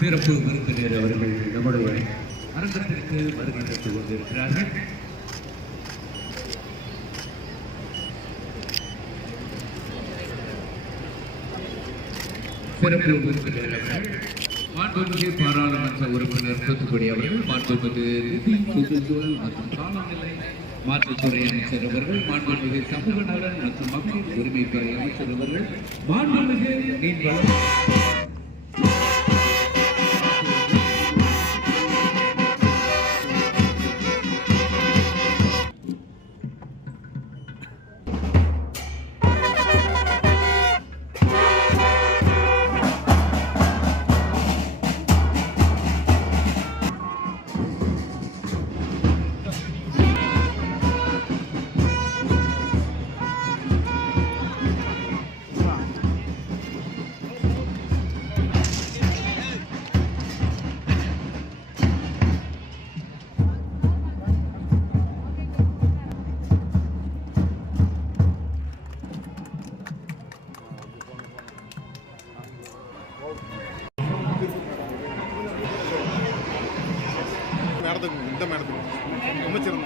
சிறப்பு விருந்தினர் அவர்கள் நம்முடைய அரங்கத்திற்கு வருகை தந்து கொண்டிருக்கிறார்கள். சிறப்பு விருந்தினர் அவர்கள் மாண்புமிகு பாராளுமன்ற உறுப்பினர் தூத்துக்குடி அவர்கள், மாண்புமிகு நிதி சுற்றுச்சூழல் மற்றும் காலநிலை மாற்றுத்துறை அமைச்சர் அவர்கள், மாண்புமிகு சமூக நலன் மற்றும் மக்கள் உரிமைத்துறை அமைச்சர் அவர்கள், மாண்புமிகு மீன்வளம் இந்த மேடத்துக்கு அமைச்சர்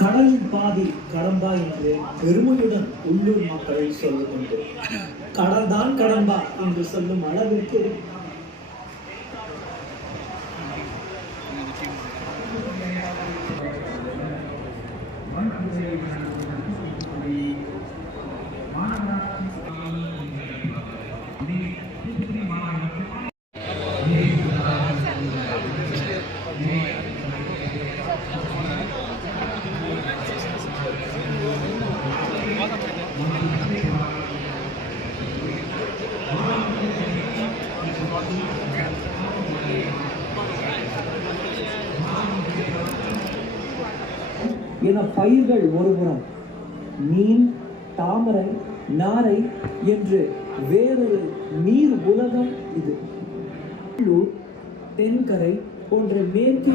கடலின் பாதி கடம்பா என்று பெருமையுடன் உள்ளூர் மக்களை சொல்லுகின்ற கடல்தான் கடம்பா என்று சொல்லும் அளவிற்கு என பயிர்கள் ஒருபுறம், மீன், தாமரை, நாரை என்று வேறொரு நீர் உலகம் இது. தென்கரை போன்ற மேற்கு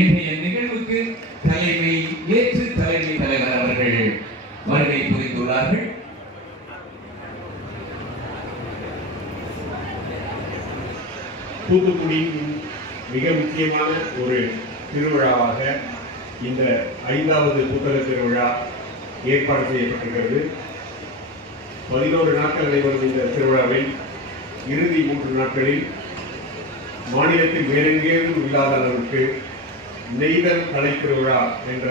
இன்றைய நிகழ்வுக்கு தலைமை ஏற்று தலைமை தலைவர் அவர்கள் வருகை புரிந்துள்ளார்கள். தூத்துக்குடியின் மிக முக்கியமான ஒரு திருவிழாவாக இந்த 5வது புத்தக திருவிழா ஏற்பாடு செய்யப்பட்டிருக்கிறது. 11 நாட்கள் நடைபெறும் இந்த திருவிழாவில் இறுதி 3 நாட்களில் மாநிலத்தில் வேறெங்கேயும் இல்லாத அளவுக்கு நெய்தல் கலை திருவிழா என்ற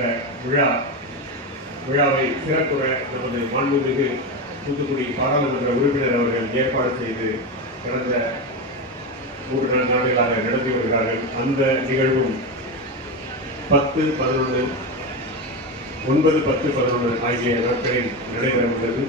விழாவை சிறப்புற நமது மாண்புமிகு தூத்துக்குடி பாராளுமன்ற உறுப்பினர் அவர்கள் ஏற்பாடு செய்து கடந்த 3 நாட்களாக நடத்தி வருகிறார்கள். அந்த நிகழ்வும் 10, 11, 9, 10, 11 ஆகிய நாட்களில் நடைபெற உள்ளது.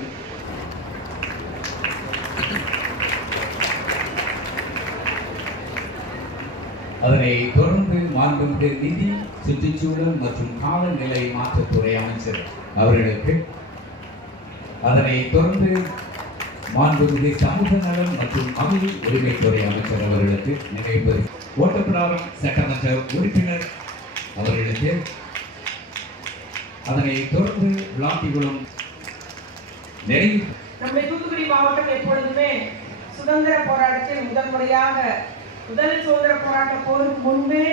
அதனை தொடர்ந்து மாண்புமிகு நிதி, சுற்றுச்சூழல் மற்றும் காலநிலை மாற்றத்துறை அமைச்சர் அவர்களுக்கு, அதனை தொடர்ந்து மாண்புமிகு சமூக நலன் மற்றும் மகளிர் உரிமைத்துறை அமைச்சர் அவர்களுக்கு நினைவு ஓட்டப்பிடாரம் சட்டமன்ற உறுப்பினர் அவர்களுக்கு, அதனை தொடர்ந்து விளாத்திகுளம் நிறைவு. நம்முடைய தூத்துக்குடி மாவட்டம் எப்பொழுதுமே சுதந்திர போராட்டத்தில் முதல் சுதந்திர போராட்ட போருக்கு முன்பே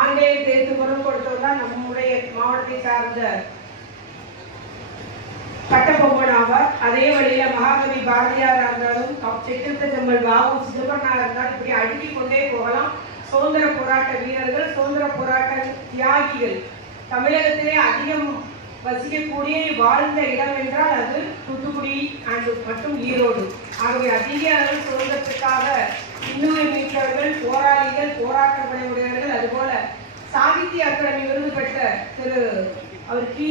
ஆங்கிலேயருக்கு எதிர்த்து குரல் கொடுத்தவர்தான் நம்முடைய மாவட்டத்தை சார்ந்த கட்டபொம்மன் ஆவார். அதே வழியில மகாகவி பாரதியாரா இருந்தாலும், சித்திரத்த செம்மல் வாவு சிதம்பரனாக இருந்தாலும், இப்படி அடுக்கிக் கொண்டே போகலாம். சுதந்திர போராட்ட வீரர்கள், சுதந்திர போராட்ட தியாகிகள் தமிழகத்திலே அதிகம் வசிக்கக்கூடிய வாழ்ந்த இடம் என்றால் அது தூத்துக்குடி மற்றும் ஈரோடு. ஆகவே அதிக அளவில் சுதந்திரத்துக்காக இன்னுயிர் மீட்டவர்கள், போராளிகள், போராட்ட படையுடையவர்கள். அதுபோல சாகித்ய அகாடமி விருது பெற்ற அவர் கி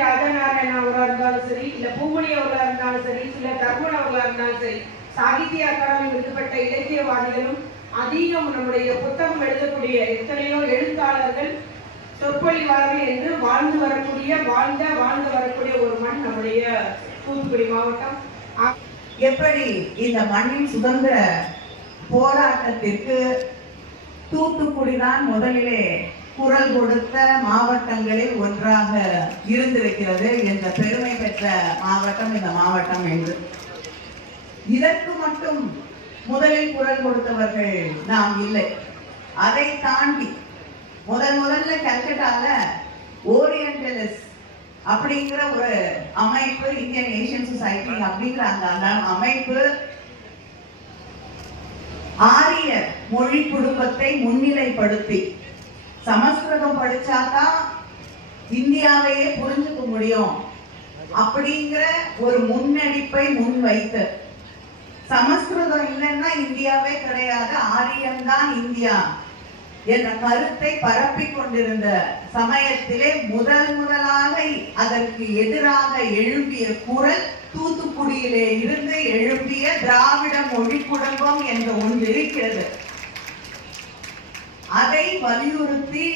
ராஜநாராயணன் அவர்களாக இருந்தாலும் சரி, இல்ல பூமணி அவர்களாக இருந்தாலும் சரி, இல்ல தர்மன் அவர்களாக இருந்தாலும் சரி, சாகித்ய அகாடமி விருது பெற்ற இலக்கியவாதிகளும் அதிகம் நம்முடைய புத்தகம் எழுதக்கூடிய எத்தனையோ எழுத்தாளர்கள், சொற்பொழிவாளர்கள் என்று வாழ்ந்து வரக்கூடிய ஒரு மண் நம்முடைய தூத்துக்குடி மாவட்டம். எப்படி இந்த மண்ணின் சுதந்திர போராட்டத்திற்கு தூத்துக்குடிதான் முதலிலே குரல் கொடுத்த மாவட்டங்களில் ஒன்றாக இருந்திருக்கிறது என்ற பெருமை பெற்ற மாவட்டம் இந்த மாவட்டம் என்று. இதற்கு மட்டும் முதலில் குரல் கொடுத்தவர்கள் நாம் இல்லை. அதை தாண்டி முதல்ல கல்கட்டால ஓரியன்டலிஸ்ட் அப்படிங்கிற ஒரு அமைப்பு, இந்தியன் ஏசியன் சொசைட்டி அப்படிங்கிற அந்த அமைப்பு ஆரிய மொழி குடும்பத்தை முன்னிலைப்படுத்தி சமஸ்கிருதம் படிச்சாதான் இந்தியாவையே புரிஞ்சுக்க முடியும் அப்படிங்கிற ஒரு முன்னெடுப்பை முன்வைத்து, சமஸ்கிருதம் இல்லைன்னா இந்தியாவே கிடையாது, ஆரியம்தான் இந்தியா என்ற கருத்தை பரப்பிக் கொண்டிருந்த சமயத்திலே முதலாக அதற்கு எதிராக எழும்பிய குரல் தூத்துக்குடியிலே இருந்து எழும்பிய திராவிட மொழி குடும்பம் என்ற ஒன்று இருக்கிறது. அதை வலியுறுத்தி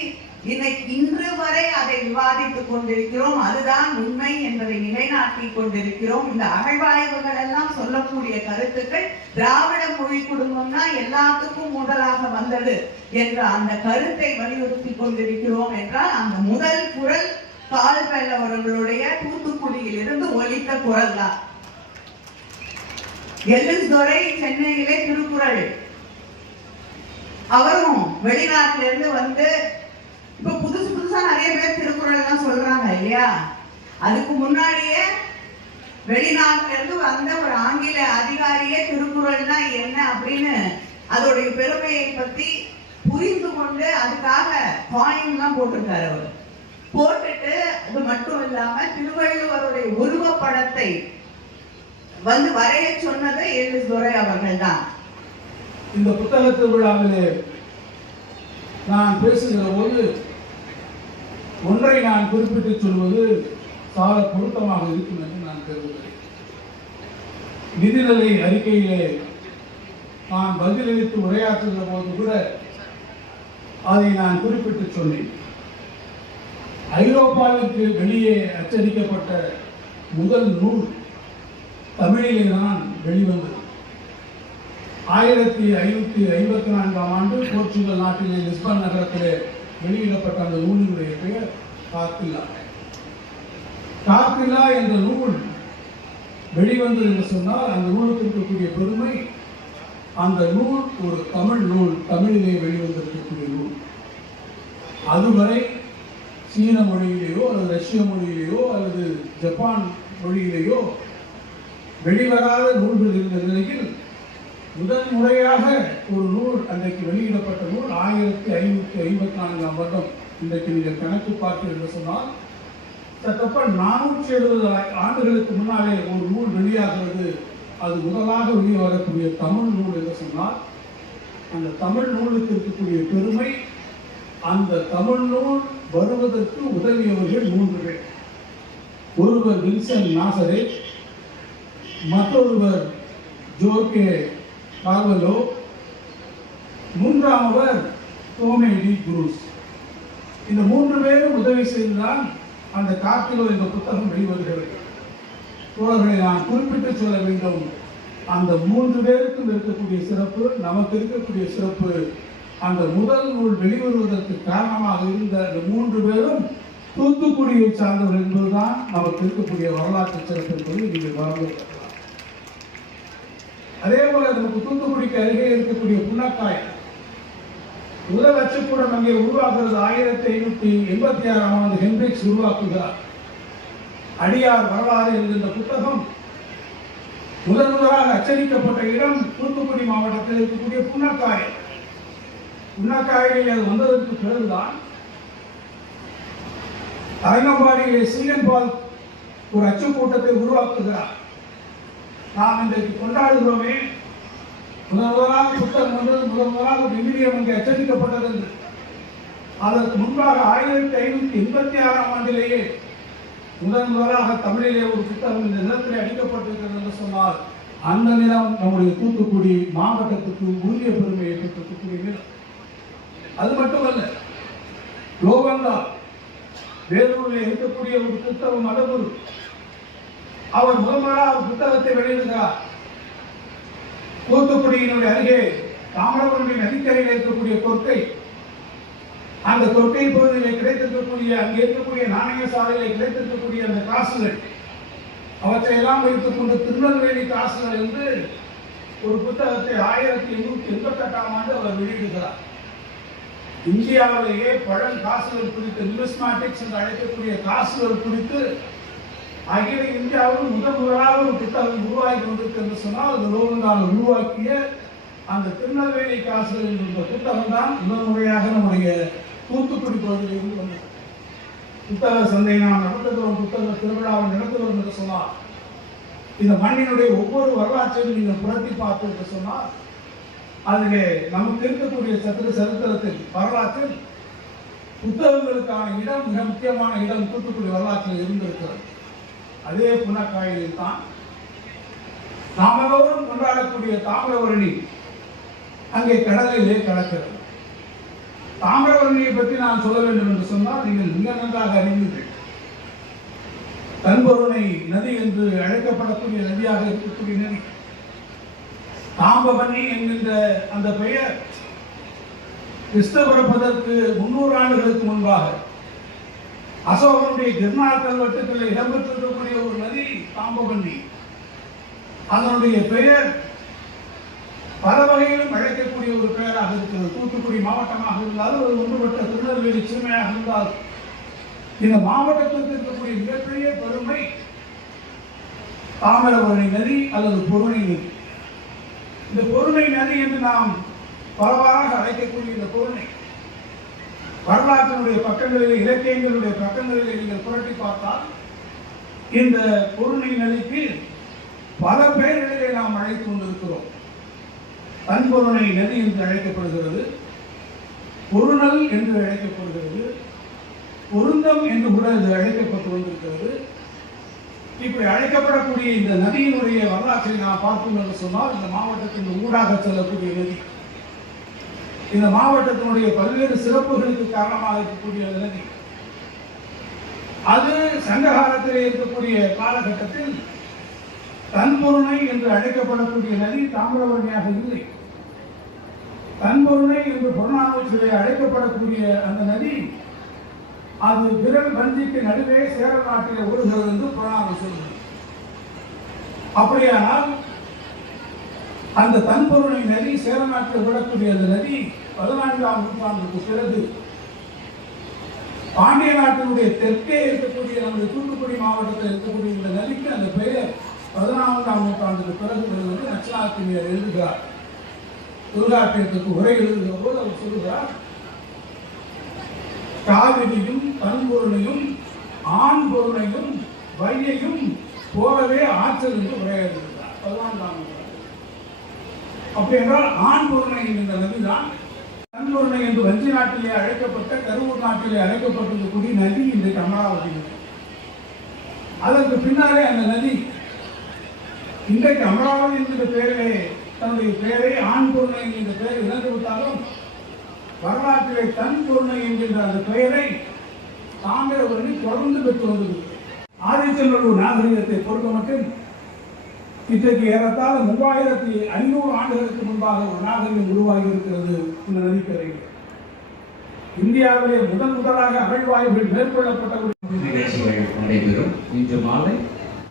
இன்று வரை அதை விவாதித்துக் கொண்டிருக்கிறோம். அதுதான் உண்மை என்பதை நிலைநாட்டிக் கொண்டிருக்கிறோம். இந்த அகழ்வாய்வுகள் எல்லாம் சொல்லக்கூடிய கருத்துக்கள் திராவிட மொழி குடும்பம் தான் எல்லாத்துக்கும் முதலாக வந்தது என்ற அந்த கருத்தை வலியுறுத்தி கொண்டிருக்கிறோம் என்றால் அந்த முதல் குரல் கால்வெல் அவர்களுடைய தூத்துக்குடியில் இருந்து ஒலித்த குரல் தான். எல்லிஸ் துரை சென்னையிலே திருக்குறள், அவரும் வெளிநாட்டிலிருந்து வந்து இப்ப புதுசா நிறைய பேர் திருக்குறள் எல்லாம் சொல்றாங்க இல்லையா. அதுக்கு முன்னாடியே வெளிநாட்டுல இருந்து வந்த ஒரு ஆங்கில அதிகாரியே திருக்குறள்னா என்ன அப்படின்னு அதோடைய பெருமையை பத்தி புரிந்து கொண்டு அதுக்காக காயின் எல்லாம் போட்டிருக்காரு. அவர் போட்டுட்டு அது மட்டும் இல்லாம திருவள்ளுவருடைய உருவப்படத்தை வந்து வரைய சொன்னது எல்லிஸ் துரை அவர்கள் தான். இந்த புத்தக திருவிழாவிலே நான் பேசுகிற போது ஒன்றை நான் குறிப்பிட்டு சொல்வது சால பொருத்தமாக இருக்கும் என்று நான் கருதுகிறேன். நிதிநிலை அறிக்கையிலே நான் பதிலளித்து உரையாற்றுகிற போது கூட அதை நான் குறிப்பிட்டு சொன்னேன். ஐரோப்பாவுக்கு வெளியே அச்சடிக்கப்பட்ட முதல் நூல் தமிழிலே தான் வெளிவந்தது. 1554ஆம் ஆண்டு போர்ச்சுகல் நாட்டிலே லிஸ்பன் நகரத்திலே வெளியிடப்பட்ட அந்த நூலினுடைய பெயர் கார்த்தில்லா. கார்த்தில்லா என்ற நூல் வெளிவந்தது என்று சொன்னால் அந்த நூலுக்கு இருக்கக்கூடிய பெருமை, அந்த நூல் ஒரு தமிழ் நூல், தமிழிலே வெளிவந்திருக்கக்கூடிய நூல். அதுவரை சீன மொழியிலேயோ அல்லது ரஷ்ய மொழியிலேயோ அல்லது ஜப்பான் மொழியிலேயோ வெளிவராத நூல்கள் இருந்த நிலையில் முதன் முறையாக ஒரு நூல் அன்றைக்கு வெளியிடப்பட்ட நூல் 1554ஆம் வருடம். இன்றைக்கு நீங்கள் கணக்கு பார்த்து என்று சொன்னால் தக்கப்ப 470 ஆண்டுகளுக்கு முன்னாலே ஒரு நூல் வெளியாகிறது. அது முதலாக வெளியே வரக்கூடிய தமிழ் நூல் என்று சொன்னால் அந்த தமிழ் நூலுக்கு இருக்கக்கூடிய பெருமை அந்த தமிழ் நூல் வருவதற்கு உதவியவர்கள் 3 பேர். ஒருவர் வில்சன் நாசரே, மற்றொருவர் ஜோர்கே கார்வலோ, மூன்றாமவர் டோமே டி குரூஸ். இந்த 3 பேரும் உதவி செய்துதான் அந்த கார்த்திகோ என்ற புத்தகம் வெளிவருகிறது. தோழர்களை நான் குறிப்பிட்டு சொல்ல வேண்டும், அந்த 3 பேருக்கும் இருக்கக்கூடிய சிறப்பு, நமக்கு இருக்கக்கூடிய சிறப்பு, அந்த முதல் நூல் வெளிவருவதற்கு காரணமாக இருந்த அந்த 3 பேரும் தூத்துக்குடியை சார்ந்தவர் என்பதுதான் நமக்கு இருக்கக்கூடிய வரலாற்று சிறப்பு என்பதை நீங்கள் வாழ்ந்துள்ளலாம். அதே போல நமக்கு தூத்துக்குடிக்கு அருகே இருக்கக்கூடிய புன்னக்காய் முதல் அச்சுக்கூடம் அங்கே உருவாக்குறது 1586ஆம் ஆண்டு ஹென்ரிக்ஸ் உருவாக்குகிறார். அடியார் வரலாறு என்கின்ற புத்தகம் முதலாக அச்சடிக்கப்பட்ட இடம் தூத்துக்குடி மாவட்டத்தில் இருக்கக்கூடிய புன்னக்காயல். புன்னக்காயலில் அது வந்ததற்கு பிறகுதான் தரங்கம்பாடியிலே சீகன்பால் ஒரு அச்சுக்கூட்டத்தை உருவாக்குகிறார். நாம் இன்றைக்கு கொண்டாடுகிறோமே, முதலாக புத்தகம் வந்தது, முதலாக விவிலியம் அங்கே அச்சடிக்கப்பட்டது என்று. அதற்கு முன்பாக 1586ஆம் ஆண்டிலேயே முதலாக தமிழிலே ஒரு புத்தகம் இந்த நிலத்திலே அடிக்கப்பட்டிருக்கிறது என்று சொன்னால் அந்த நிலம் நம்முடைய தூத்துக்குடி மாவட்டத்துக்கு உரிய பெருமையை பெற்றக்கூடிய நிலம். அது மட்டுமல்ல, லோகந்தா வேலூரில் இருக்கக்கூடிய ஒரு புத்தகம் மதகுரு, அவர் முதலாக ஒரு புத்தகத்தை வெளியிடுகிறார். தூத்துக்குடியினுடைய அருகே தாமிரபரணி நதிக்கரையில் இருக்கக்கூடிய கொற்கை, அந்த கொற்கை பகுதியில் கிடைத்திருக்கக்கூடிய அங்கே இருக்கக்கூடிய நாணய சாலையில் கிடைத்திருக்கக்கூடிய அந்த காசுகள், அவற்றை எல்லாம் வைத்துக் கொண்டு திருநெல்வேலி காசுகள் என்று ஒரு புத்தகத்தை 1888ஆம் ஆண்டு அவர் வெளியிடுகிறார். இந்தியாவிலேயே பழங்காசுகள் குறித்து, நியூமிஸ்மாட்டிக்ஸ் என்று அழைக்கக்கூடிய காசுகள் குறித்து அகில இந்தியாவில் முதலாக ஒரு புத்தகம் உருவாகி கொண்டிருக்கிறது சொன்னால் அது லோகந்தால் உருவாக்கிய அந்த திருநெல்வேலி காசுகள் என்ற புத்தகம் தான் முதல் முறையாக நம்முடைய தூத்துக்குடி பகுதியில் இருந்து வந்தது. புத்தக சந்தை நாம் நடத்துகிறோம், புத்தக திருவிழாவை நடத்துகிறோம் என்று சொன்னால் இந்த மண்ணினுடைய ஒவ்வொரு வரலாற்றையும் நீங்கள் புரட்டி பார்த்து என்று சொன்னால் அதிலே நமக்கு இருக்கக்கூடிய சரித்திரத்தில் வரலாற்றில் புத்தகங்களுக்கான இடம், மிக முக்கியமான இடம் தூத்துக்குடி வரலாற்றில் இருந்திருக்கிறது. அதே புனக்காயிலில் தான் நாமெல்லோரும் கொண்டாடக்கூடிய தாமிரபரணி அங்கே கடலிலே கலக்கிறது. தாமிரபரணியை பற்றி நான் சொல்ல வேண்டும் என்று சொன்னால் நீங்கள் மிக நன்றாக அறிவீர்கள். தன்பொருணை நதி என்று அழைக்கப்படக்கூடிய நதியாக இருக்கக்கூடிய நதி. தாம்பவன்னி என்கின்ற அந்த பெயர் கிறிஸ்து பிறப்பதற்கு 300 ஆண்டுகளுக்கு முன்பாக அசோகனுடைய கிர்னார் கல்வெட்டுகளில் இடம்பெற்றிருக்கக்கூடிய ஒரு நதி தாம்பவன்னி. அதனுடைய பெயர் பல வகையிலும் அழைக்கக்கூடிய ஒரு பெயராக இருக்கிறது. தூத்துக்குடி மாவட்டமாக இருந்தாலும் ஒரு ஒன்றுபட்ட திருநெல்வேலி சிறுமையாக இருந்தால் இந்த மாவட்டத்திற்கு இருக்கக்கூடிய மிகப்பெரிய பெருமை தாமிரபரணி நதி அல்லது பொருணை நதி. இந்த பொருணை நதி என்று நாம் பலவாறாக அழைக்கக்கூடிய இந்த பொருணை வரலாற்றினுடைய பக்கங்களில், இலக்கியங்களுடைய பக்கங்களில் நீங்கள் புரட்டி பார்த்தால் இந்த பொருணை நதிக்கு பல பெயர்களிலே நாம் அழைத்து கொண்டிருக்கிறோம். தன்பொருணை நதி என்று அழைக்கப்படுகிறது, பொருணல் என்று அழைக்கப்படுகிறது, பொருந்தம் என்று கூட இது அழைக்கப்பட்டு வந்திருக்கிறது. இப்படி அழைக்கப்படக்கூடிய இந்த நதியினுடைய வரலாற்றை நாம் பார்த்தோம் என்று சொன்னால் இந்த மாவட்டத்தின் ஊடாக செல்லக்கூடிய நதி, இந்த மாவட்டத்தினுடைய பல்வேறு சிறப்புகளுக்கு காரணமாக இருக்கக்கூடிய நதி. அது சங்ககாலத்திலே இருக்கக்கூடிய காலகட்டத்தில் தன்பொருணை என்று அழைக்கப்படக்கூடிய நதி தாமிரபரணியாக இல்லை. தன்பொருணை என்று புறநானூற்றிலே அழைக்கப்படக்கூடிய அந்த நதி அது விரல் வஞ்சிக்கு நடுவே சேர நாட்டிலே ஓடுகிறது என்று புறநானூறு சொல்கிறது. அப்படியானால் அந்த தன்பொருணை நதி சேர நாட்டில் விடக்கூடிய அந்த நதி 14ஆம் நூற்றாண்டுக்கு பிறகு பாண்டிய நாட்டினுடைய தெற்கே இருக்கக்கூடிய நம்முடைய தூத்துக்குடி மாவட்டத்தில் இருக்கக்கூடிய இந்த நதிக்கு அந்த பெயர் 14ஆம் நூற்றாண்டுக்கு பிறகு வருவது நச்சினார்த்தினியர் எழுதுகிறார். தொல்காப்பியத்துக்கு உரை எழுதுகிற போது அவர் சொல்லுகிறார், காவிரியும் தன்பொருளையும் ஆண் பொருளையும் வையையும் போலவே ஆற்றல் என்று உரை எழுதுகிறார் 14ஆம் நூற்றாண்டு. அப்படி என்றால் ஆண் பொருளை இந்த நதிதான் தன்பொருணை என்று வஞ்சி நாட்டிலே அழைக்கப்பட்ட கரூர் நாட்டிலே அழைக்கப்பட்டிருக்கக்கூடிய நதி இன்றைக்கு அமராவதி நதி. அதற்கு பின்னாலே அந்த நதி இன்றைக்கு அமராவதி என்கிற பெயரிலே தன்னுடைய பெயரை ஆண் பொருணை என்கின்ற பெயரை இழந்து விட்டாலும் வரலாற்றிலே தன் பொருணை என்கின்ற அந்த பெயரை தாமிரபரணி தொடர்ந்து பெற்று வந்தது. ஆதிச்சநல்லூர் நாகரிகத்தை பொறுத்த மட்டும் இன்றைக்கு ஏறத்தாழ 3500 ஆண்டுகளுக்கு முன்பாக ஒரு நாகரிகம் உருவாகி இருக்கிறது இந்த நதிக்கரையில். இந்தியாவிலே முதலாக அகழ்வாய்வுகள் மேற்கொள்ளப்பட்ட நிகழ்ச்சிகள் நடைபெறும். இன்று மாலை